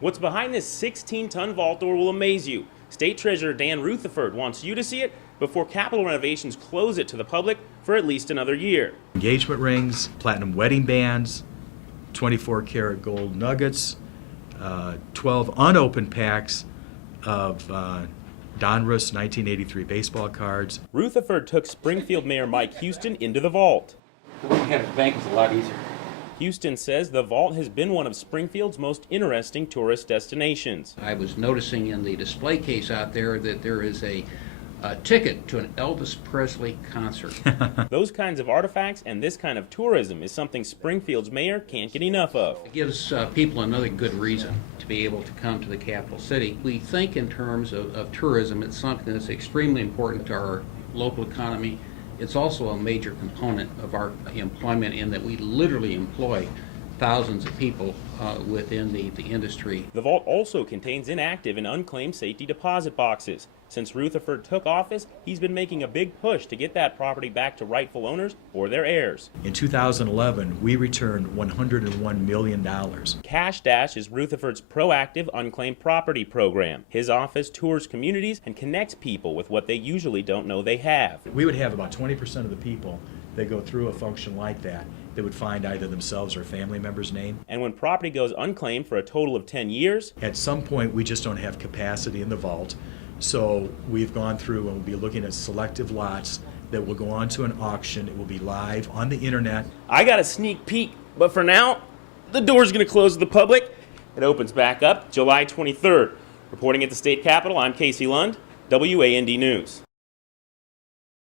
What's behind this 16-ton vault door will amaze you. State Treasurer Dan Rutherford wants you to see it before Capitol renovations close it to the public for at least another year. Engagement rings, platinum wedding bands, 24-karat gold nuggets, 12 unopened packs of Donruss 1983 baseball cards. Rutherford took Springfield Mayor Mike Houston into the vault. Working at a bank is a lot easier. Houston says the vault has been one of Springfield's most interesting tourist destinations. I was noticing in the display case out there that there is a ticket to an Elvis Presley concert. Those kinds of artifacts and this kind of tourism is something Springfield's mayor can't get enough of. It gives people another good reason to be able to come to the capital city. We think in terms of tourism. It's something that's extremely important to our local economy. It's also a major component of our employment in that we literally employ thousands of people within the industry. The vault also contains inactive and unclaimed safety deposit boxes. Since Rutherford took office, he's been making a big push to get that property back to rightful owners or their heirs. In 2011, we returned $101 million. Cash Dash is Rutherford's proactive unclaimed property program. His office tours communities and connects people with what they usually don't know they have. We would have about 20% of the people that go through a function like that would find either themselves or a family member's name. And when property goes unclaimed for a total of 10 years, at some point we just don't have capacity in the vault. So we've gone through and we'll be looking at selective lots that will go on to an auction. It will be live on the internet. I got a sneak peek, but for now, the door's going to close to the public. It opens back up July 23rd. Reporting at the state capitol, I'm Casey Lund, WAND News.